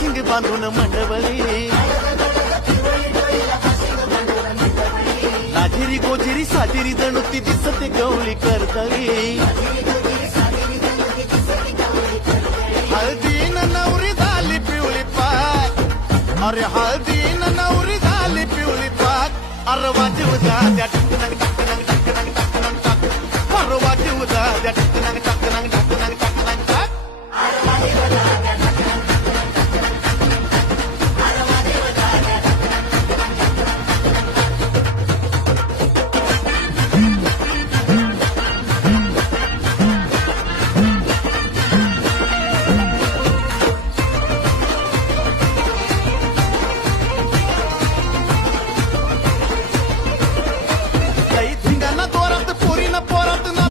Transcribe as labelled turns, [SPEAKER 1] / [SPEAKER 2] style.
[SPEAKER 1] हसिंग बाशिंग बांधून मंडवली लाजिरी गोजिरी साजिरी जणुती दिसते गवळी करतळी हळदीन नवरी झाली पिवळी पाक अरे हळदीन नवरी झाली पिवळी पाक अरे वाजव जा त्या टकनंग टकनंग टकनंग टकनंग टक्क अरे वाजव जा त्या टकनंग